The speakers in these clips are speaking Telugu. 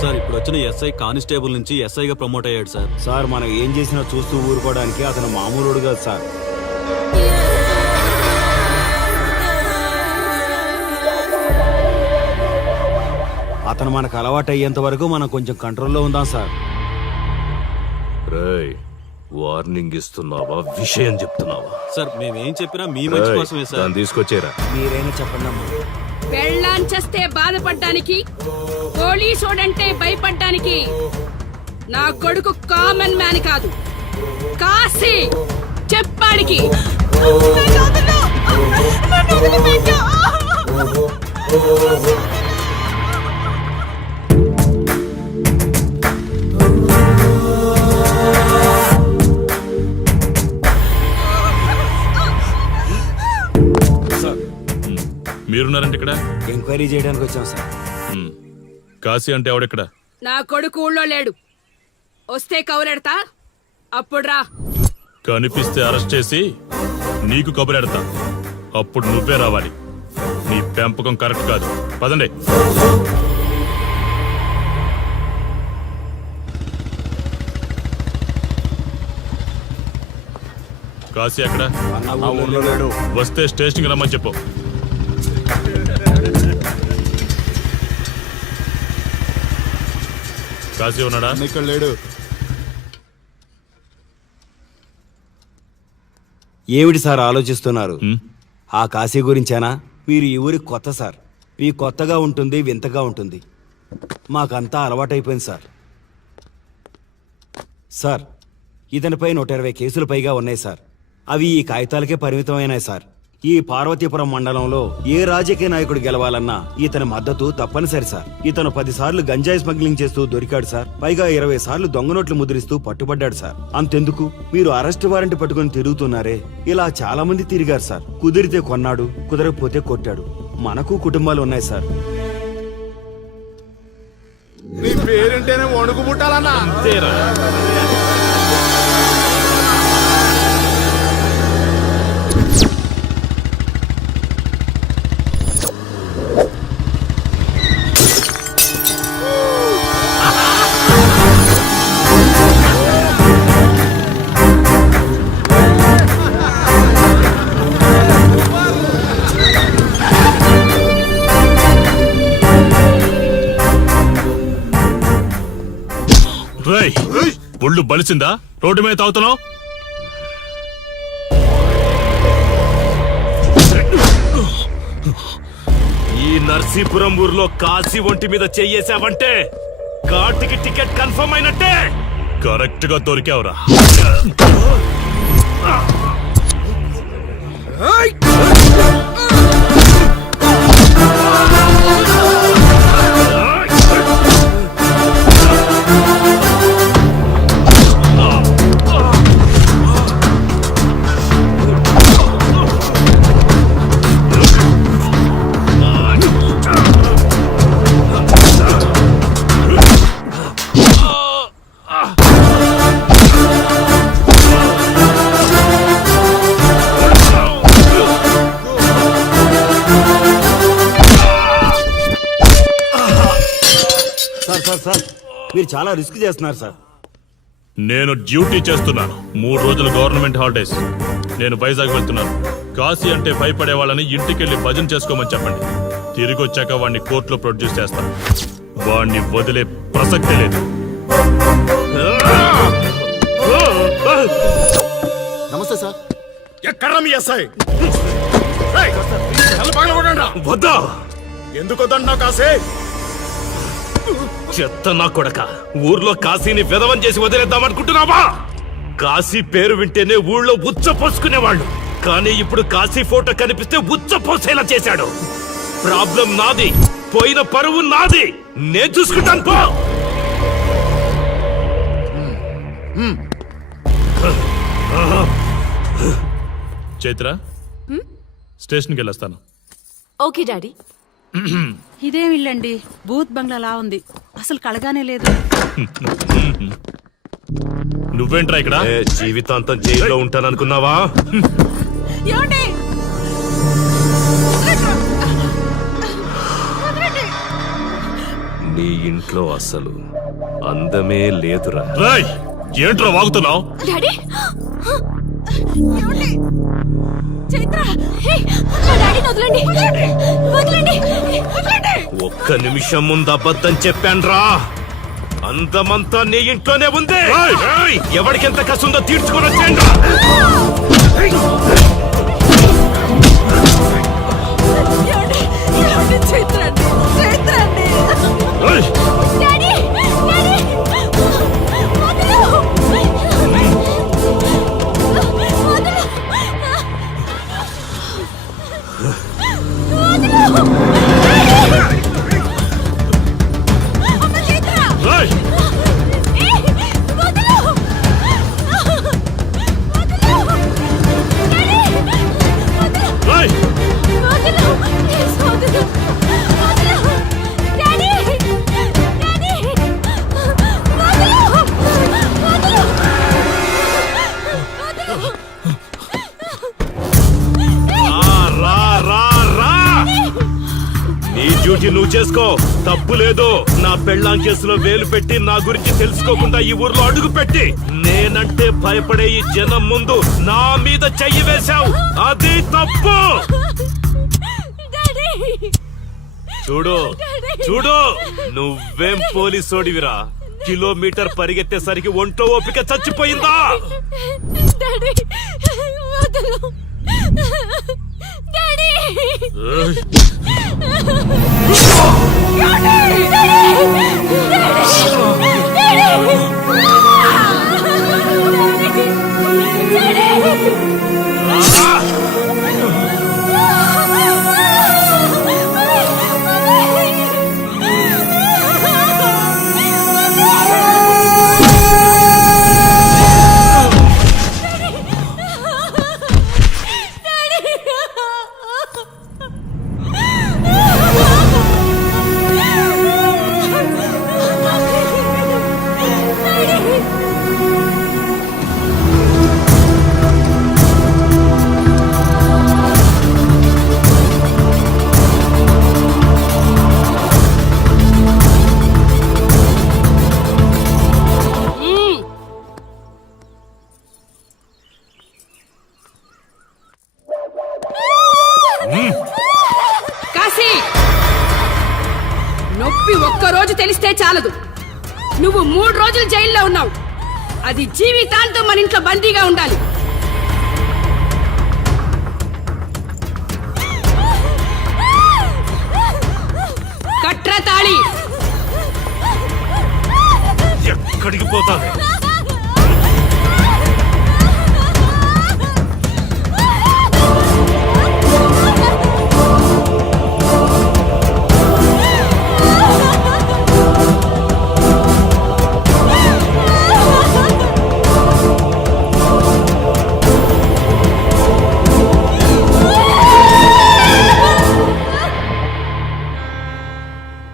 సార్ ఇప్పుడు వచ్చిన ఎస్ఐ కానిస్టేబుల్ నుంచి ఎస్ఐగా ప్రమోట్ అయ్యాడు సార్. సార్ మనం ఏం చేసినా చూస్తూ ఊరుకోవడానికి అతను మామూలుడు కాదు సార్. అతను మనకు అలవాటు అయ్యేంత వరకు మనం కొంచెం కంట్రోల్లో ఉందాం సార్. రేయ్, వార్నింగ్ ఇస్తున్నావా విషయం చెప్తున్నావా? సార్ మేమేం చెప్పినా మీ మంచి కోసమే సార్. దాన్ని తీసుకొచ్చేరా. మీరైనా చెప్పండి అమ్మా. పెళ్ళాంచేస్తే బాధపడ్డానికి, పోలీసోడంటే భయపడ్డానికి నా కొడుకు కామన్ మ్యాన్ కాదు, కాశీ చెప్పాడికి. మీరున్నారంటే ఇక్కడ ఎంక్వైరీ చేయడానికి వచ్చాం సార్. కాశీ అంటే ఎవడెక్కడ? నా కొడుకు ఊళ్ళో లేడు, వస్తే కౌరెడతా, అప్పుడు రా. కనిపిస్తే అరెస్ట్ చేసి నీకు కబురెడతా, అప్పుడు నువ్వే రావాలి. నీ పెంపకం కరెక్ట్ కాదు. పదండి. కాశీ ఎక్కడ? వస్తే స్టేషన్కి రమ్మని చెప్పు. కాశీ ఉన్నాడా? ఇక్కడ లేడు. ఏమిటి సార్ ఆలోచిస్తున్నారు? ఆ కాశీ గురించేనా? మీరు ఈ ఊరికి కొత్త సార్. మీ కొత్తగా ఉంటుంది, వింతగా ఉంటుంది. మాకంతా అలవాటైపోయింది సార్. సార్, ఇతనిపై 120 కేసులు పైగా ఉన్నాయి సార్. అవి ఈ కాగితాలకే పరిమితమైనాయి సార్. ఈ పార్వతీపురం మండలంలో ఏ రాజకీయ నాయకుడు గెలవాలన్నా ఇతని మద్దతు తప్పనిసరి సార్. ఇతను 10 సార్లు గంజాయి స్మగ్లింగ్ చేస్తూ దొరికాడు సార్. పైగా 20 సార్లు దొంగ నోట్లు ముద్రిస్తూ పట్టుబడ్డాడు సార్. అంతెందుకు, మీరు అరెస్ట్ వారెంట్ పట్టుకుని తిరుగుతున్నారే, ఇలా చాలా మంది తిరిగారు సార్. కుదిరితే కొన్నాడు, కుదరకపోతే కొట్టాడు. మనకు కుటుంబాలు ఉన్నాయి సార్. నీ పేరుంటేనే వణుకు పుట్టాలన్నా. ఒళ్ళు బలిసిందా? రోడ్డు మీద తాగుతున్నావు? ఈ నర్సీపురం ఊర్లో కాశీ ఒంటి మీద చెయ్యేసావంటే కార్డుకి టికెట్ కన్ఫర్మ్ అయినట్టే. కరెక్ట్ గా దొరికావురా. సార్, మీరు చాలా రిస్క్ చేస్తున్నారు సార్. నేను డ్యూటీ చేస్తున్నాను. 3 రోజులు గవర్నమెంట్ హాలిడేస్. నేను వైజాగ్ వెళ్తున్నాను. కాశీ అంటే భయపడే వాళ్ళని ఇంటికెళ్ళి భజన చేసుకోమని చెప్పండి. తిరిగి వచ్చాక వాడిని కోర్టులో ప్రొడ్యూస్ చేస్తాను. వాడిని వదిలే ప్రసక్తే లేదు. నమస్తే సార్. ఎక్కడ మీ ఎస్ఐ? వద్దా? ఎందుకు వద్దన్నావు కాశీ? చెత్త నా కొడక, ఊర్లో కాశీని విధవం చేసి వదిలేద్దామనుకుంటున్నావా? కాశీ పేరు వింటేనే ఊళ్ళో ఉచ్చ పోసుకునేవాళ్ళు, కానీ ఇప్పుడు కాశీ ఫోటో కనిపిస్తే ఉచ్చ పోసేలా చేశాడు. ప్రాబ్లం నాది, పోయిన పరువు నాది. నేను చూసుకుంటాను. పో. చైత్ర, స్టేషన్కి వెళ్ళొస్తాను. Okay daddy. ఇదేం ఇల్లండి, బూత్ బంగ్లాలా ఉంది. అసలు కలగానే లేదు. నువ్వేంట్రా ఇక్కడ? జీవితాంతం జైల్లో ఉంటాననుకున్నావా? నీ ఇంట్లో అసలు అందమే లేదురా. రాయ్ ఏంట్రా వాగుతున్నావు? డాడీ ఏమండి? చైత్ర హే, నా డాడీని వదలండి వదలండి వదలండి. ఒక్క నిమిషం ముందు అబద్ధం చెప్పాన్రా. అందమంతా నీ ఇంట్లోనే ఉంది. రాయ్, ఎవరికెంత కసుందో తీర్చుకొని వచ్చేయండి. ఏమండి? ఏమండి? చైత్ర అండి, చైత్ర అండి. డాడీ డాడీ వదలు డ్యూటీ నువ్వు చేసుకో, తప్పు లేదు. నా పెళ్ళాం కేసులో వేలు పెట్టి నా గురించి తెలుసుకోకుండా ఈ ఊర్లో అడుగు పెట్టి నేనంటే భయపడే ఈ జనం ముందు నా మీద చెయ్యి వేశావు, అది తప్పు. చూడు చూడు, నువ్వేం పోలీసోడివిరా. కిలోమీటర్ పరిగెత్తేసరికి ఒంట్లో ఓపిక చచ్చిపోయిందా? డాడీ వదలు డాడీ కాశీ, నొప్పి ఒక్కరోజు తెలిస్తే చాలదు. నువ్వు 3 రోజులు జైల్లో ఉన్నావు. అది జీవితాంతం మన ఇంట్లో బందీగా ఉండాలి. కట్రా తాళి. ఎక్కడికి పోతావే?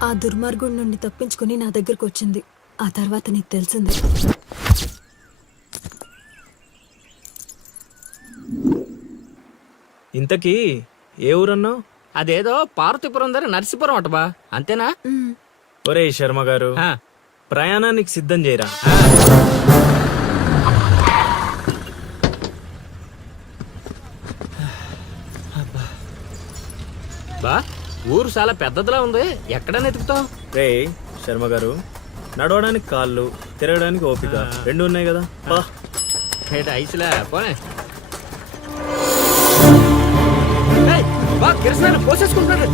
ఆ దుర్మార్గుడి నుండి తప్పించుకుని నా దగ్గరకు వచ్చింది. ఆ తర్వాత నీకు తెలిసింది. ఇంతకీ ఏ ఊరన్నావు? అదేదో పార్వతీపురం దగ్గర నరసీపురం అటబా, అంతేనా? ఒరే శర్మ గారు, ప్రయాణానికి సిద్ధం చేయరా. బా, ఊరు చాలా పెద్దదిలా ఉంది. ఎక్కడ వెతుకుతావు? రే శర్మ గారు, నడవడానికి కాళ్ళు, తిరగడానికి ఓపిక 2 ఉన్నాయి కదా. ఐసులా పోనే. పోసేసుకుంటున్నాడు.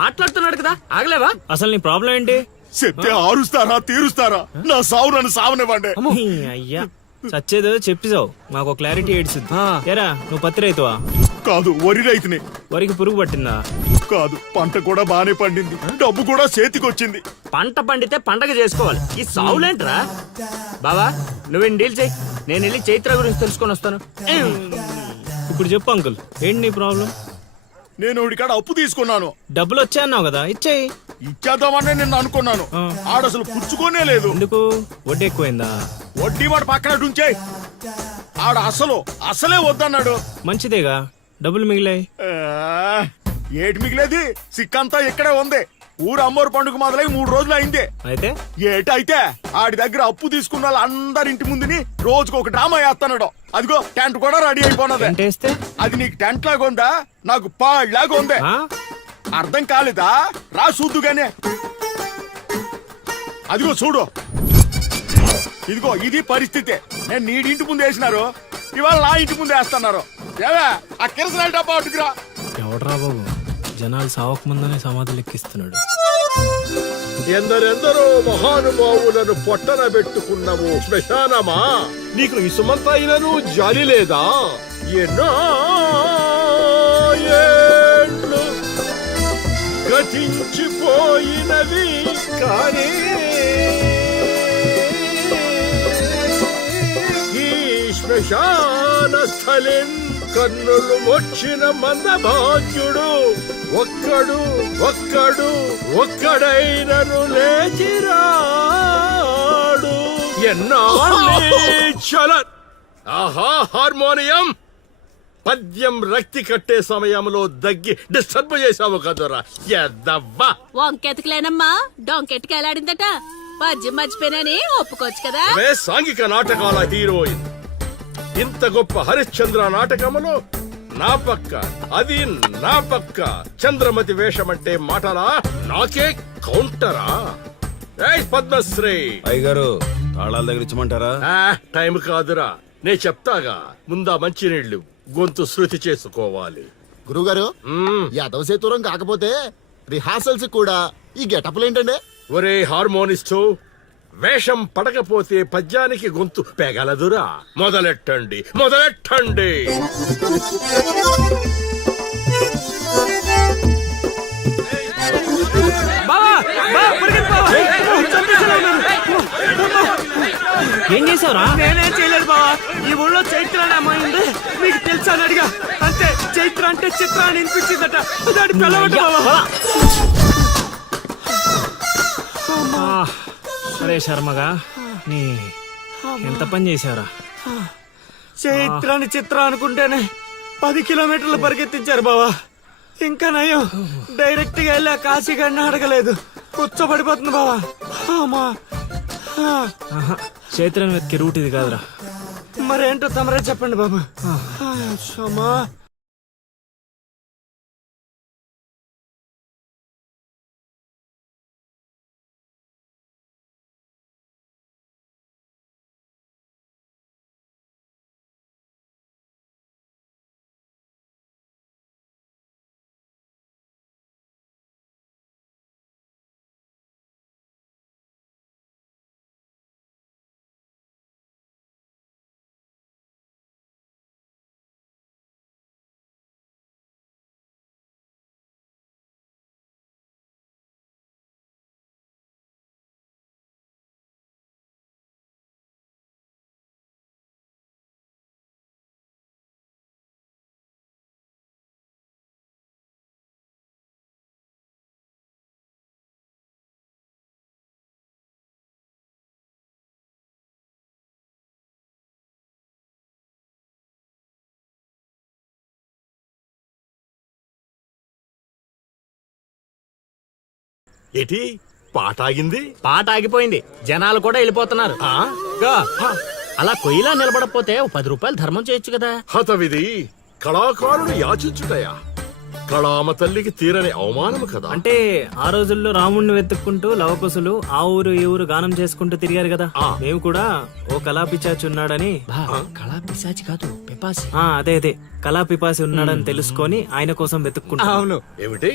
మాట్లాడుతున్నాడు కదా, ఆగలేవా? అసలు నీ ప్రాబ్లం ఏంటి? చెప్తే ఆరుస్తారా తీరుస్తారా? నా సావు నన్ను సావనివ్వండి. అయ్యా, చచ్చేదో చెప్పిసావు, మాకు క్లారిటీ ఏడ్చింది. ఏరా, నువ్వు పత్తి రైతువా? కాదు, వరి రైతుని. వరికి పురుగు పట్టిందా? కాదు, పంట కూడా బానే పండింది, డబ్బు కూడా చేతికొచ్చింది. పంట పండితే పండగ చేసుకోవాలి, ఈ సావులేంట్రా? బావా, నువ్వేం డీల్ చేయి, నేను వెళ్ళి చైత్ర గురించి తెలుసుకొని వస్తాను. ఇప్పుడు చెప్పు అంకుల్, ఏంటి నీ ప్రాబ్లం? నేను కాడ అప్పు తీసుకున్నాను. డబ్బులు వచ్చాయన్నావు కదా, ఇచ్చేయి. ఇచ్చేద్దామని నిన్ను అనుకున్నాను ఆడసలు పుచ్చుకోనే లేదు. ఎందుకు వడ్డీ ఎక్కువైందా? వడ్డీ మాట పక్కన ఉంచే. ఆడ అసలే వద్దన్నాడు. మంచిదేగా, డబ్బులు మిగిలాయి. ఆ, ఏటి మిగిలేది? సిక్కంతా ఇక్కడే ఉంది. ఊరు అమ్మోరు పండుగ మొదలై 3 రోజులు అయింది. అయితే ఏటైతే ఆడి దగ్గర అప్పు తీసుకున్న వాళ్ళందరి ఇంటి ముందుని రోజుకు ఒక డ్రామా వేస్తున్నాడు. అదిగో టెంట్ కూడా రెడీ అయిపోయినది. టెంటేస్తే అది నీకు టెంట్ లాగా ఉందా, నాకు పాళ్ళలాగా ఉంది. ఆ? అర్థం కాలేదా? రా చూద్దుగానే. అదిగో చూడు, ఇదిగో ఇది పరిస్థితి. నేను నీడి ఇంటి ముందు వేసినారు, ఇవాళ నా ఇంటి ముందు వేస్తున్నారు. ఏవే ఆ కిరసనాల డబ్బా అటుకురా. ఎవడరా బాబు, జనాలు సావక ముందనే సమాధులు ఎక్కిస్తున్నాడు. ఎందరెందరో మహానుభావులను పొట్టన పెట్టుకున్నావు శ్మశానమా, నీకు ఇసుమంతైనను జాలి లేదా? ఎన్నో ఏండ్లు గతించిపోయినవి కానీ ఈ శ్మశాన స్థలిన్ కన్నులు వచ్చిన మందభాగ్యుడు ఒక్కడైనను లేచిరాడు. ఎన్నాళ్ళ ఆహా హార్మోనియం పద్యం రక్తి కట్టే సమయంలో దగ్గి డిస్టర్బ్ చేసావు కదరా ఎద్దవ్వా. వంకెతకలేనమ్మా, డొంకెట్టుకెళ్ళాడిందట. పద్యం మర్చిపోయినని ఒప్పుకోవచ్చు కదా. సాంఘిక నాటకాల హీరోయిన్ ఇంత గొప్ప హరిశ్చంద్ర నాటకములో నా పక్క చంద్రమతి వేషమంటే మాటలా, నాకే కౌంటరా? పద్మశ్రీ అయ్యగారు తాళాల దగ్గర ఇచ్చమంటారా? టైం కాదురా, నే చెప్తాగా. ముందా మంచినీళ్లు గొంతు శృతి చేసుకోవాలి. గురుగారు, యాదవ సేతురం కాకపోతే రిహార్సల్స్ కూడా ఈ గెటప్లు ఏంటండి? ఒరే హార్మోనిస్టు, వేషం పడకపోతే పద్యానికి గొంతు పెగలదురా. మొదలెట్టండి. ఏం చేసావురా? నేనేం చేయలేదు బావా. ఈ ఊళ్ళో చైత్ర అనే అమ్మాయి ఉంది, మీకు తెలుసా అని అడిగా. అంతే, చైత్ర అంటే చిత్ర అని వినిపించిందట. దాని పిల్లవట బావా. అరే శర్మగా, నీ ఎంత పని చేశారా? చైత్రాన్ని చిత్ర అనుకుంటేనే 10 కిలోమీటర్లు పరిగెత్తించారు బావా. ఇంకా నయం, డైరెక్ట్ గా వెళ్ళా కాశీగాడిని అడగలేదు. కూర్చోబడిపోతుంది బావా. చైత్రం వెతికే రూట్ ఇది కాదురా. మరేంటో తమరే చెప్పండి బాబా. ఏటి పాట ఆగింది? పాట ఆగిపోయింది, జనాలు కూడా వెళ్ళిపోతున్నారు. అలా కొయ్యిలా నిలబడపోతే 10 రూపాయలు ధర్మం చేయొచ్చు కదా. హతవిధి కళాకారుడు యాచించుటయా? కళామ తల్లికి తీరని అవమానము కదా. అంటే ఆ రోజుల్లో రాముణ్ణి వెతుక్కుంటూ లవకుశులు ఆ ఊరు ఈ ఊరు గానం చేసుకుంటూ తిరిగారు కదా. మేము కూడా ఓ కళా పిశాచి ఉన్నాడని. కళా పిశాచి కాదు, పిపాసి. అదే కళా పిపాసి ఉన్నాడని తెలుసుకొని ఆయన కోసం వెతుక్కుంటా. అవును. ఏమిటి,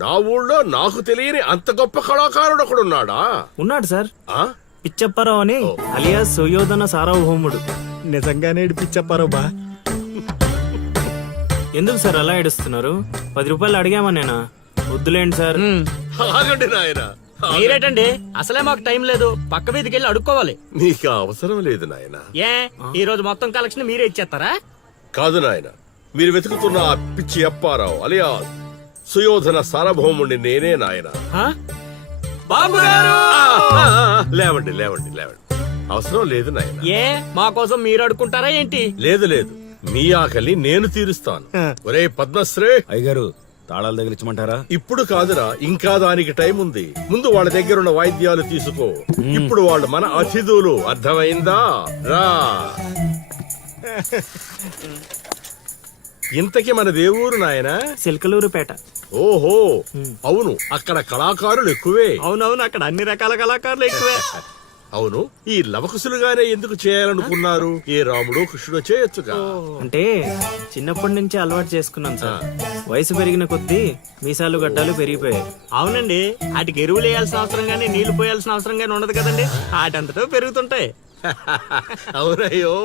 నా ఊళ్ళో నాకు తెలియని అంత గొప్ప కళాకారుడు ఒకడున్నాడా? ఉన్నాడు సార్, పిచ్చప్పారావు అని, అలియాస్ సుయోధన సార్వభౌముడు. నిజంగానే పిచ్చప్పారావు బా. ఎందుకు సార్ అలా ఏడుస్తున్నారు? 10 రూపాయలు అడిగామా నేనా? వద్దులేండి సార్. ఆగండి నాయన. మీరేటండి, అసలే మాకు టైం లేదు. పక్క వీధికి వెళ్ళి అడుక్కోవాలి. నీకు అవసరం లేదు నాయన. ఏ ఈ రోజు మొత్తం కలెక్షన్ మీరే ఇచ్చేస్తారా? కాదు నాయన, మీరు వెతుకుతున్న ఆ పిచ్చి అప్పారావు అలియా సుయోధన సార్వభౌముణ్ణి నేనే నాయన. బాబు గారు లేవండి లేవండి లేవండి, అవసరం లేదు నాయన. ఏ మా కోసం మీరు అడుకుంటారా ఏంటి? లేదు లేదు, మీ ఆకలి నేను తీరుస్తాను. ఒరే పద్మశ్రీ, అయ్యగారు తాళాలు తగిలించమంటారా? ఇప్పుడు కాదురా, ఇంకా దానికి టైం ఉంది. ముందు వాళ్ళ దగ్గర ఉన్న వాయిద్యాలు తీసుకో. ఇప్పుడు వాళ్ళు మన అతిథులు, అర్థమైందా? రా. ఇంతకీ మన దేవురు నాయనా? సిల్కలూరుపేట. ఓహో, అవును, అక్కడ కళాకారులు ఎక్కువే. అవునవును, అక్కడ అన్ని రకాల కళాకారులు ఎక్కువే. అవును, ఈ లవకుశులుగానే ఎందుకు చేయాలనుకున్నారు? ఏ రాముడు కృష్ణుడు చేయొచ్చుగా. అంటే చిన్నప్పటి నుంచి అలవాటు చేసుకున్నాను సార్. వయసు పెరిగిన కొద్దీ మీసాలు గడ్డాలు పెరిగిపోయాయి. అవునండి, వాటికి ఎరువులు వేయాల్సిన అవసరం గానీ నీళ్లు పోయాల్సిన అవసరం గానీ ఉండదు కదండి. వాటంతటో పెరుగుతుంటాయి. అవునయ్యో,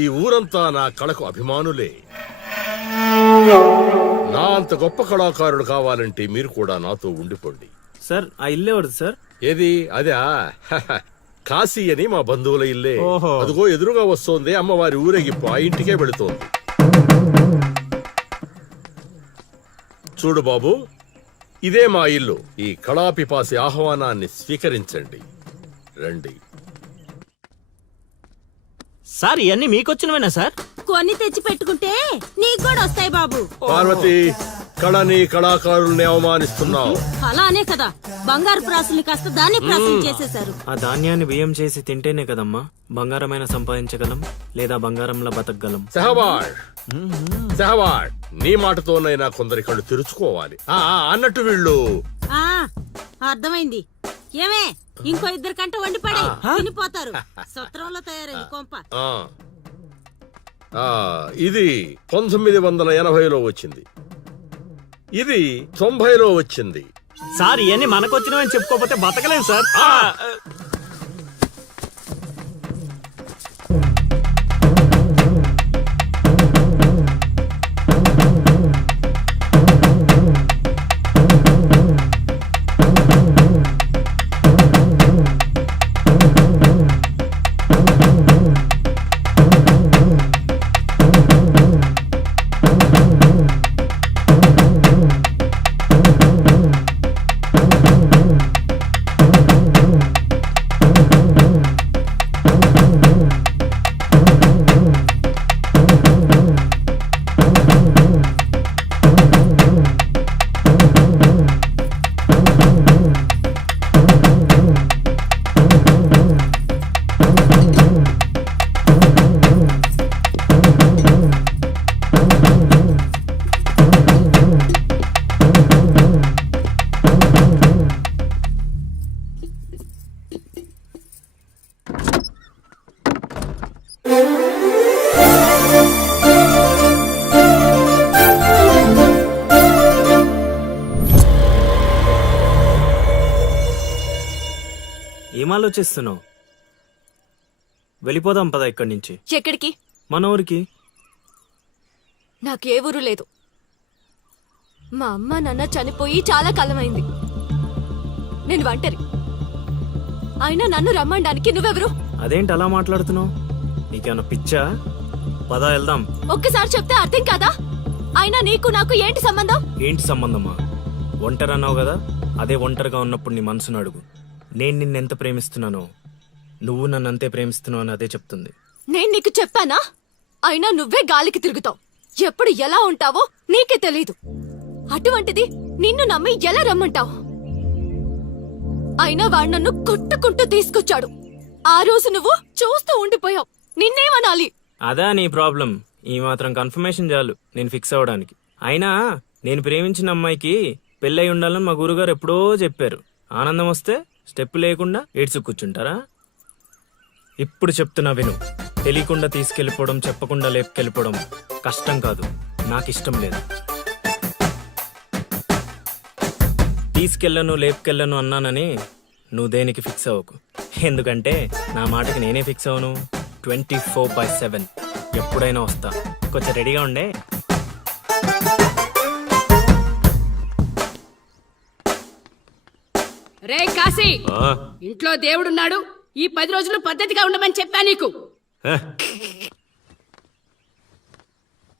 ఈ ఊరంతా నా కళకు అభిమానులే. నా అంత గొప్ప కళాకారుడు కావాలంటే మీరు కూడా నాతో ఉండిపోండి. సార్ ఆ ఇల్లు ఎవరిది సార్? ఏది? అదా కాశీ అని మా బంధువుల ఇల్లే. ఓహో. అదిగో ఎదురుగా వస్తోంది అమ్మవారి ఊరేగింపు, ఆ ఇంటికే వెళుతోంది. చూడు బాబు, ఇదే మా ఇల్లు. ఈ కళాపిపాసి ఆహ్వానాన్ని స్వీకరించండి. రండి. సార్ ఇవన్నీ మీకొచ్చినవేనా సార్? కొన్ని తెచ్చి పెట్టుకుంటే నీకు కూడా వస్తాయి బాబు. పార్వతి, కళని కళాకారుల్ని అవమానిస్తున్నావు. అలానే కదా బంగారు ప్రాసుల్ని కాస్త దాన్ని ప్రాసులు చేసేశారు. ఆ ధాన్యాన్ని బియ్యం చేసి తింటేనే కదమ్మా బంగారమైన సంపాదించగలం, లేదా బంగారంలో బతకగలం. సెహబాష్ సెహబాష్, నీ మాటతోనైనా కొందరి కళ్ళు తెరుచుకోవాలి. అన్నట్టు వీళ్ళు ఆ అర్థమైంది. ఏమే ఇంకో ఇద్దరు కంట వండి పడి తినిపోతారు. సత్రంలో తయారైంది కొంప. ఇది 1980లో వచ్చింది, ఇది 90లో వచ్చింది. సార్ ఇవన్నీ మనకొచ్చినవని చెప్పుకోకపోతే బతకలేం సార్. ఏం ఆలోచిస్తున్నావు? వెళ్ళిపోదాం పద ఇక్కడి నుంచి. ఎక్కడికి? మన ఊరికి. నాకే ఊరు లేదు. మా అమ్మ నాన్న చనిపోయి చాలా కాలమైంది. నేను ఒంటరి. అయినా నన్ను రమ్మడానికి నువ్వెవరు? అదేంటి అలా మాట్లాడుతున్నావు? నీకేమన్నా పిచ్చా? పద వెళ్దాం. ఒక్కసారి చెప్తే అర్థం కాదా? అయినా నీకు నాకు ఏంటి సంబంధం? ఏంటి సంబంధమా? ఒంటరి అన్నావు కదా, అదే ఒంటరిగా ఉన్నప్పుడు నీ మనసును అడుగు. నేను నిన్నెంత ప్రేమిస్తున్నానో నువ్వు నన్ను అంతే ప్రేమిస్తున్నావు అని అదే చెప్తుంది. నేను నీకు చెప్పానా? అయినా నువ్వే గాలికి తిరుగుతావు. ఎప్పుడు ఎలా ఉంటావో నీకే తెలీదు. అటువంటిది నిన్ను నమ్మి ఎలా రమ్మంటావు? అయినా వాడు నన్ను కొట్టుకుంటూ తీసుకొచ్చాడు. ఆ రోజు నువ్వు చూస్తూ ఉండిపోయావు. నిన్నేమనాలి? అదా నీ ప్రాబ్లం? ఈ మాత్రం కన్ఫర్మేషన్ చాలు నేను ఫిక్స్ అవ్వడానికి. అయినా నేను ప్రేమించిన అమ్మాయికి పెళ్ళై ఉండాలని మా గురుగారు ఎప్పుడో చెప్పారు. ఆనందం వస్తే స్టెప్ లేకుండా ఏడ్చు కూర్చుంటారా? ఇప్పుడు చెప్తున్నా విను. తెలియకుండా తీసుకెళ్ళిపోవడం, చెప్పకుండా లేపుకెళ్ళిపోవడం కష్టం కాదు, నాకిష్టం లేదు. తీసుకెళ్ళను లేపుకెళ్ళను అన్నానని నువ్వు దేనికి ఫిక్స్ అవ్వకు. ఎందుకంటే నా మాటకి నేనే ఫిక్స్ అవ్వను. 24/7 ఎప్పుడైనా వస్తా. కొంచెం రెడీగా ఉండే. రే కాశీ, ఇంట్లో దేవుడున్నాడు. ఈ 10 రోజులు పద్ధతిగా ఉండమని చెప్పా నీకు.